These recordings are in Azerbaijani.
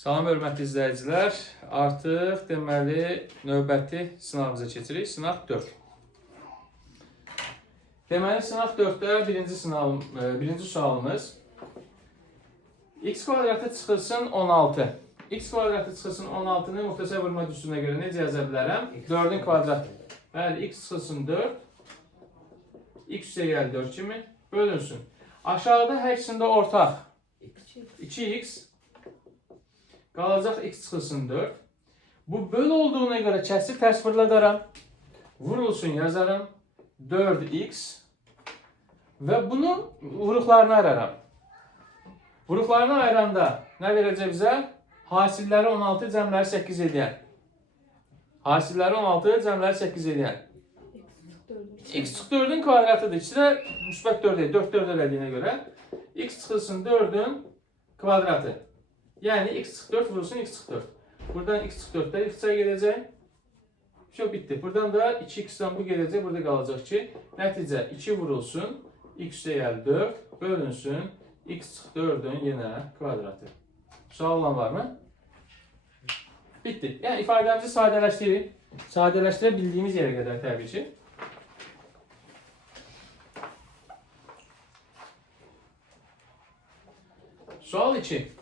Salam hörmətli izləyicilər. Artıq deməli növbəti sınavımıza keçirik. Sınaq 4. Deməli sınaq 4-də birinci sualımız x kvadratı çıxılsın 16. X kvadratı çıxılsın 16-nı müxtəsər vurma düsturuna görə necə yaza bilərəm? 4-ün kvadratı. Bəli, x çıxılsın 4. X üstə gəl 4 kimi bölünsün. Aşağıda hər ikisində ortaq 2x qalacaq x çıxılsın 4. Bu böl olduğuna görə kəsri tərs fırladaram. Vurulsun yazarım. 4x və bunu vuruqlarına ayıraram. Vuruqlarına ayıranda nə verəcək bizə? Hasilləri 16, cəmləri 8 edən. Hasilləri 16, cəmləri 8 edən. X çıxı 4-ün kvadratıdır. İkisi də müsbət 4 edir. 4 4 elədiyinə görə x çıxılsın 4-ün kvadratı. Yəni x çıxı 4 vurulsun x çıxı 4. Buradan x çıxı 4'də x-ə gedəcək. Şu bitti. Buradan da 2x-dən bu gedəcək. Burada qalacaq ki, nəticə 2 vurulsun x üstə gəl 4 bölünsün x çıxı 4'ün yenə kvadratı. Sual olan var mı? Bitti. Yəni ifadəmizi sadələşdiririk. Sadələşdirə bildiyimiz yerə qədər təbii ki. Sual 2.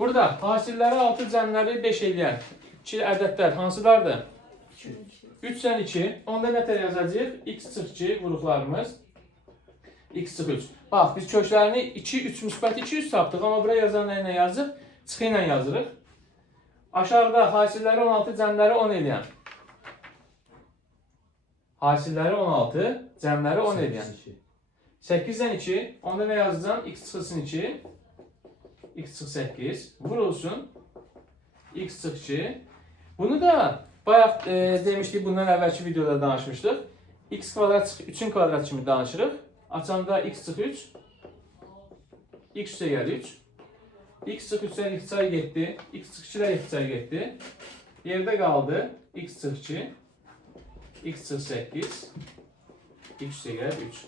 Burada hasilləri 6, cəmləri 5 eləyən 2 ədədlər hansılardır? 3-dən 2. Onda nə tər yazacağıq? X çıx 2 vuruqlarımız. X çıx 3. Bax, biz köklərini 2, 3 müsbət 2 üst tapdıq. Amma buraya yazan nə yazırıq? Çıxı ilə yazırıq. Aşağıda hasilləri 16, cəmləri 10 eləyən. Hasilləri 16, cəmləri 10 eləyən. 8-dən 2. Onda nə yazacağım? X çıxılsın 2. X çıx 8 vurulsun x çıx 2. Bunu da bayaq demişdik, bundan əvvəlki videoda danışmışdıq. X kvadrat çıx 3-ün kvadratı kimi danışırıq. Açanda x çıx 3 x üstə gəl 3. X çıx 3-dən ixtisar getdi. X çıx 2-dən ixtisar getdi. Yerdə qaldı x çıx 2 x çıx 8 x üstə gəl 3.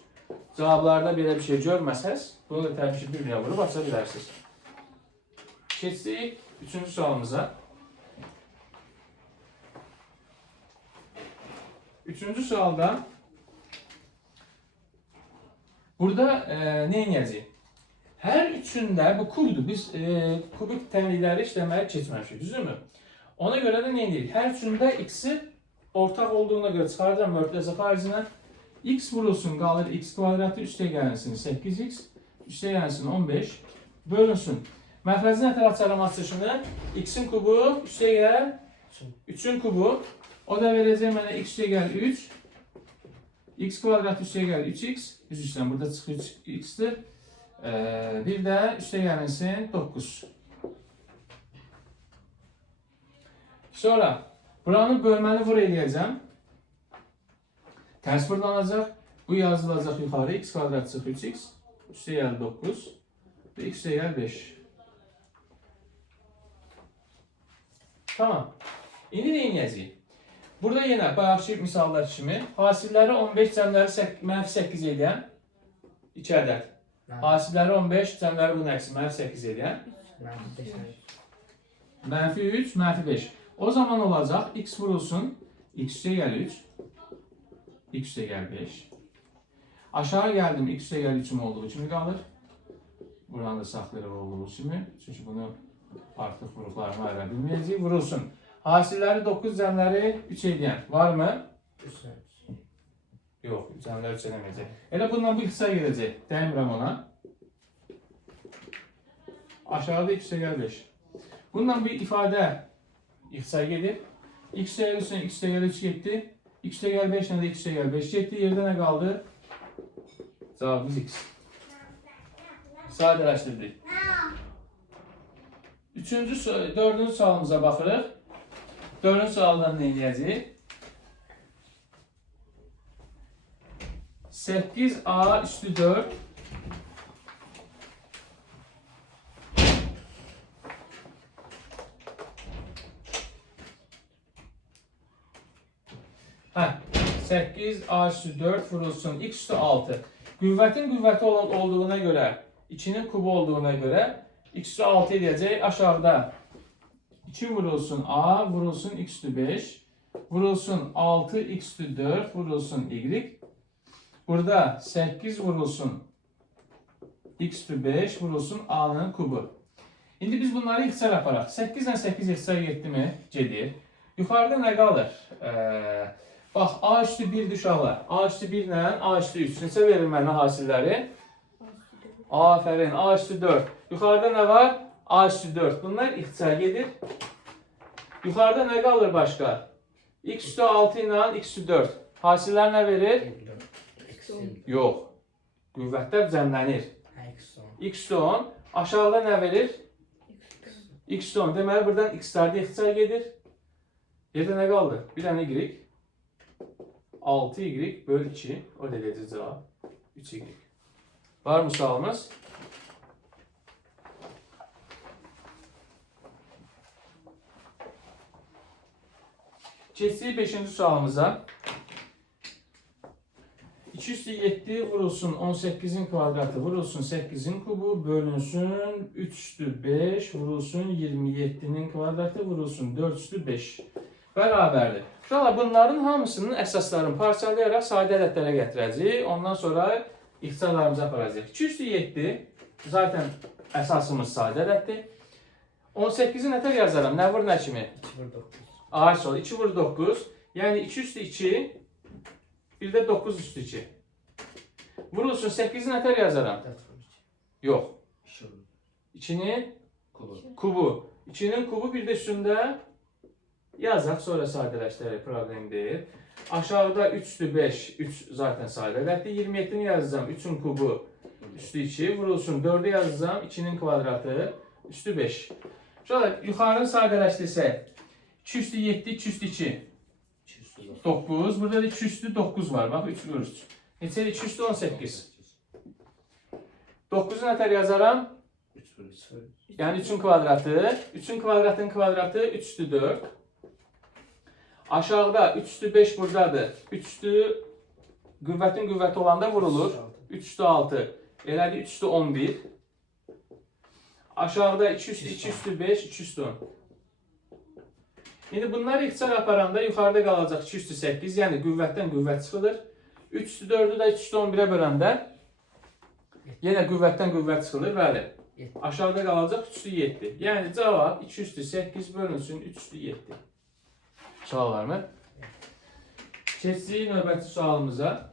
Cavablarda belə bir şey görməsəz, bunu da təbii ki bir-birinə vurub aça bilərsiniz. Keçdik 3-cü sualımıza. 3-cü sualda burada nə edəcəyik? Hər üçündə bu kubdur. Biz kubik tənlikləri işləməyə keçməmişik, düzdürmü? Ona görə də nə edirik? Hər üçündə x-i ortaq olduğuna görə çıxaracağım mörtləzə xaricinə. X vurulsun, qalır x kvadratı, üstə gəlinsin 8x, üstə gəlinsin 15, bölünsün. Məxrəzin ətraf çarpım açılışını x-in kubu üstə gəl 3-ün kubu. O da verəcək mənə x üstə gəl 3. X kvadratı üstə gəl 3x. Üz üstdən burada çıxır 3x-dir. Bir də üstə gəlinsin 9. Sonra buranın bölməni vur eləyəcəm. Tərs fırlanacaq. Bu yazılacaq yuxarı. X kvadratı çıx 3x. Üstə gəl 9. Və x üstə gəl 5. Tamam. İndi nə edəcəyik? Burada yenə bayaqki misallar kimi hasilləri 15, cəmləri -8 edən 2 ədəd. Hasilləri 15, cəmləri bunun əksi -8 edən -3, -5. O zaman olacaq x vurulsun x üstə gəl 3 x üstə gəl 5. Aşağı gəldim x üstə gəl 3'üm olduğu kimi qalır. Buranı da saxlayırıq olduğu kimi. Çünki bunu artıq vuruqlarına ayıra bilməyəcəyik. Vurulsun. Hasilləri 9, cəmləri 3 edən. Varmı? Yox, cəmləri 3 eləməyəcək. Elə bundan bu ixtisar gedəcək. Dəmirəm ona. Aşağıda x üstə gəl 5. Bundan bu ifadə ixtisar gedib. X üstə gəl 3, x üstə gəl 3 getdi. X üstə gəl 5 ilə də x üstə gəl 5 getdi. Yerdə nə qaldı? Cavabımız x. Sadələşdirdik. 4-cü sualımıza baxırıq. 4-cü sualdan nə edəcəyik? 8a üstü 4 8a üstü 4 vurulsun x üstü 6. Qüvvətin qüvvəti olduğuna görə, 2'nin kubu olduğuna görə x üstü 6 edəcək. Aşağıda 2 vurulsun a, vurulsun x üstü 5, vurulsun 6 x üstü 4, vurulsun y. Burada 8 vurulsun x üstü 5, vurulsun a'nın kubu. İndi biz bunları ixtisar aparaq. 8 ilə 8 ixtisar getdi mi? Gedir. Yuxarıda nə qalır? Bax, a üstü 1 uşaqlar. A üstü 1 ilə a üstü 3. Neçə verir mənə hasilləri? Aferin. A üstü 4. Yuxarıda nə var? A üstü 4. Bunlar ixtisar gedir. Yuxarıda nə qalır başqa? X üstü 6 ilə x üstü 4. Hasillər nə verir? Yox. Qüvvətlər cəmlənir. X üstü 10. Aşağıda nə verir? X üstü 10. Deməli, buradan x-lərdə ixtisar gedir. Yerdə nə qaldı? Bir dənə y. 6y böl 2. O da edəcək cavab. 3y. Var mı sualımız? Keçdik 5-ci sualımıza. 2 üstü 7 vurulsun 18'in kvadratı vurulsun 8'in kubu bölünsün 3 üstü 5 vurulsun 27'nin kvadratı vurulsun 4 üstü 5 bərabərdir. Uşaqlar, bunların hamısının əsaslarını parçalayaraq sadə ədədlərə gətirəcəyik. Ondan sonra ixtisarlarımıza aparacağıq. 2 üstü 7 zaten əsasımız sadə ədəddir. 18'i nətər yazaram? Nə vur nə kimi? 2 vur 9. Ağaç sol. 2 vur 9. Yəni 2 üstü 2 bir de 9 üstü 2. Vurulsun 8'i nətər yazaram? 4 vur 2. Yox. 2 vur. 2'nin Kubu. kubu. 2'nin kubu bir de üstündə yazaq, sonra sadələşdirək, problem deyil. Aşağıda 3 üstü 5, 3 zaten sadələtdir. 27'ni yazacağım, 3'ün kubu üstü 2. Vurulsun 4'ü yazacağım, 2'nin kvadratı üstü 5. Şöyle yuxarını sadələşdirsək, 2 üstü 7, 2 üstü 2. 9. Burada da 2 üstü 9 var. Bax 3 vur 3. Neçədir? 2 üstü 18. 9'u nətər yazaram? 3 vur 3. Yəni 3'ün kvadratı. 3'ün kvadratının kvadratı 3 üstü 4. Aşağıda 3 üstü 5 buradadır. 3 üstü qüvvətin qüvvəti olanda vurulur. 3 üstü 6. Elədi 3 üstü 11. Aşağıda 2 üstü 2 üstü 5, 2 üstü 10. İndi bunları ixtisar aparanda yuxarıda qalacaq 2 üstü 8. Yəni qüvvətdən qüvvət çıxılır. 3 üstü 4'ü də 3 üstü 11'ə böləndə yenə qüvvətdən qüvvət çıxılır. Bəli. Aşağıda qalacaq 3 üstü 7. Yəni cavab 2 üstü 8 bölünsün 3 üstü 7. Sual var mı? Keçdik növbəti sualımıza.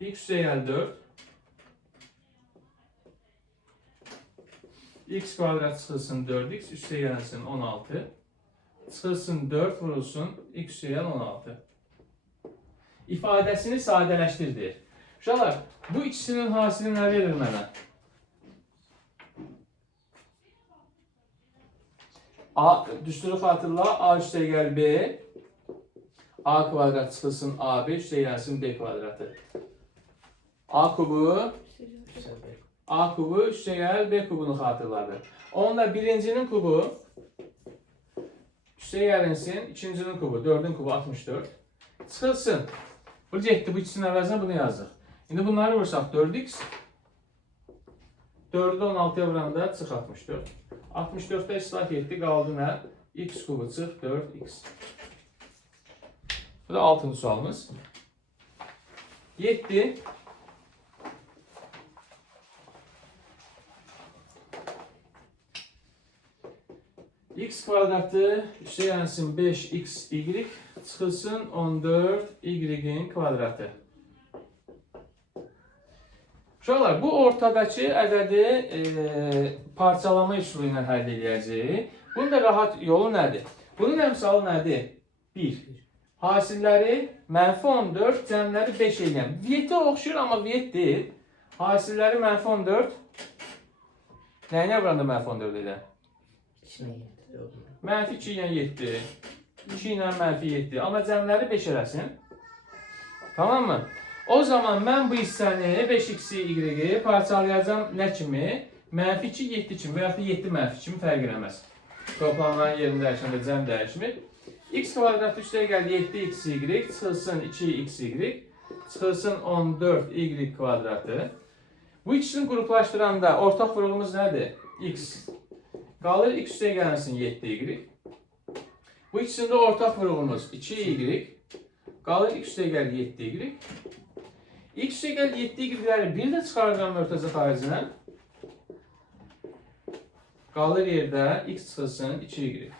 X üstü 4. X kvadrat çıxılsın 4x üstə gəlsin 16. Çıxılsın 4 vurulsun x üstə gəl 16. İfadəsini sadələşdirdir. Uşaqlar, bu ikisinin hasili nə verir mənə? A, düsturu xatırla, a üstə gəl b. A kvadrat çıxılsın ab üstə gəlsin b kvadratı. A kubu üstə gəl b kubunu xatırladır. Onunla birincinin kubu üstə gəlinsin, ikincinin kubu, 4'ün kubu 64. Çıxılsın. Bu getdi, bu ikisinin əvəzinə bunu yazdıq. İndi bunları vursaq 4x. 4'ü 16'ya vuranda çıx 64. 64'də islah etdi, qaldı nə? X kubu çıx 4x. Bu da 6-cı sualımız. 7. X kvadratı üstə gəlsin 5xy çıxılsın 14y'in kvadratı. Uşaqlar, bu ortadakı ədədi parçalama üsulu ilə həll edəcəyik. Bunun da rahat yolu nədir? Bunun əmsalı nədir? 1. Hasilləri -14, cəmləri 5 eləyəm. Viyyətə oxşur, amma viyyət deyil. Hasilləri -14. Nəyinə vuranda -14 edə? -2 ilə 7. 2 ilə -7. Amma cəmləri 5 eləsin. Tamam mı? O zaman mən bu hissəni 5xy parçalayacağım nə kimi? -2, 7 kimi və yaxud da 7 -2 kimi fərq eləməz. Toplananların yerində dəyişəndə cəm dəyişmir. X kvadrat üstəgəl 7xy çıxılsın 2xy çıxılsın 14y kvadratı. Bu ikisini qruplaşdıranda ortaq vurğumuz nədir? X. Qalır x üstəgəlsin 7y. Bu ikisində ortaq vurğumuz 2y. Qalır x üstəgəl 7y. X üstəgəl 7y-ləri bir də çıxarıram mörtəzə xaricinə. Qalır yerdə x çıxılsın 2y.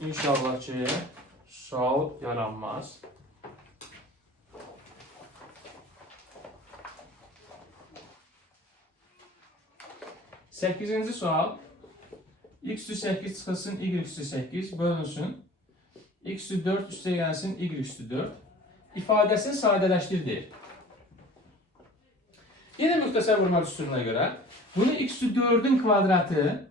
İnşallah ki, sual yaranmaz. Səkkizinci sual. X üstü 8 çıxılsın y üstü 8 bölünsün. X üstü 4 üstəgəlsin y üstü 4. İfadəsini sadələşdir deyir. Yenə müxtəsər vurma düsturuna görə bunu x üstü 4'ün kvadratı,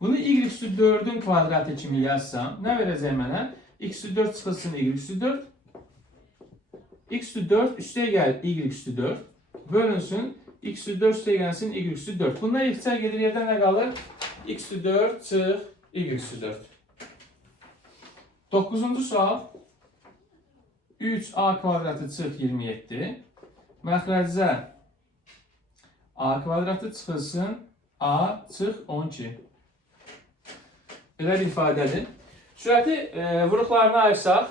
bunu y üstü 4'ün kvadratı kimi yazsam, nə verəcək mənə? X üstü 4 çıxılsın y üstü 4. X üstü 4 üstəgəl y üstü 4 bölünsün. X üstü 4 üstəgəlsin y üstü 4. Bunlar ixtisar gedir, yerdə nə qalır? X üstü 4 çıx y üstü 4. 9-cu sual. 3a kvadratı çıx 27. Məxrəcə a kvadratı çıxılsın a çıx 12. Belə bir ifadədir. Sürəti vuruqlarına ayırsaq,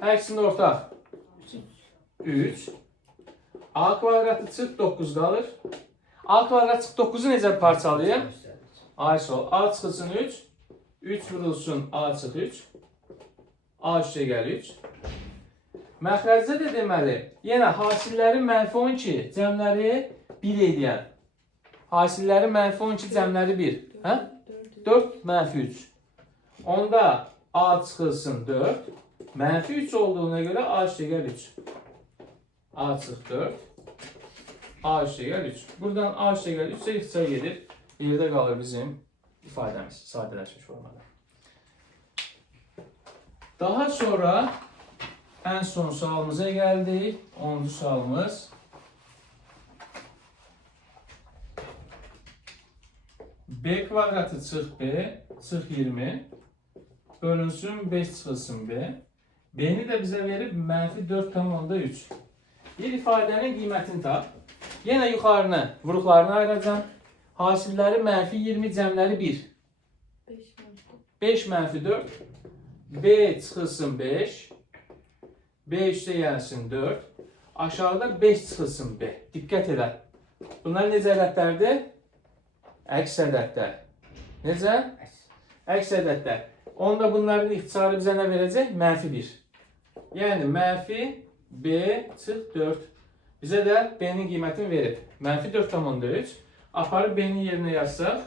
hər ikisində ortaq 3. A kvadratı çıx 9 qalır. A kvadrat çıx 9'u necə parçalayır? A sol. A çıxılsın 3. 3 vurulsun a çıx 3. A üstəgəl 3. Məxrəcdə də deməli, yenə hasilləri mənfi 12, cəmləri 1 edən. Hasilləri mənfi 12, cəmləri 1. Hə? 4 mənfi 3. Onda a çıxılsın 4. Mənfi 3 olduğuna görə a üstəgəl 3. A çıx 4. A üstəgəl 3. Buradan a üstəgəl 3 ixtisar gedir. Yerdə qalır bizim ifadəmiz sadələşmiş formada. Daha sonra en son sualımıza geldik. 10. sualımız. B kvadratı çıx B çıx 20 bölünsün 5 çıxılsın B. B'ni de bize verib mənfi 4,3. Bir ifadənin qiymətini tap. Yenə yuxarını vuruqlarını ayıracağım. Hasilləri mənfi 20, cəmləri 1. 5 mənfi 4. B çıxılsın 5. B üstəgəlsin 4. Aşağıda 5 çıxılsın B. Diqqət elə. Bunlar necə ədədlərdir? Əks ədədlər. Necə? Əks ədədlər. Onda bunların ixtisarı bizə nə verəcək? Mənfi 1. Yəni mənfi B çıx 4. Bizə də B'nin qiymətini verib. Mənfi 4,3. Aparıb B'nin yerinə yazsaq.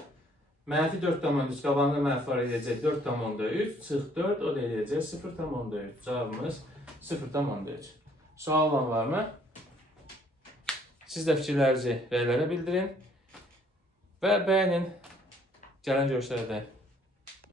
Mənfi 4,3 qabağında mənfi var edəcək 4,3 çıx 4 o da edəcək 0,3. Cavabımız 0,3. Sual olan var mı? Siz də fikirlərinizi rəylərə bildirin və bəyənin. Gələn görüşlərə dəyək.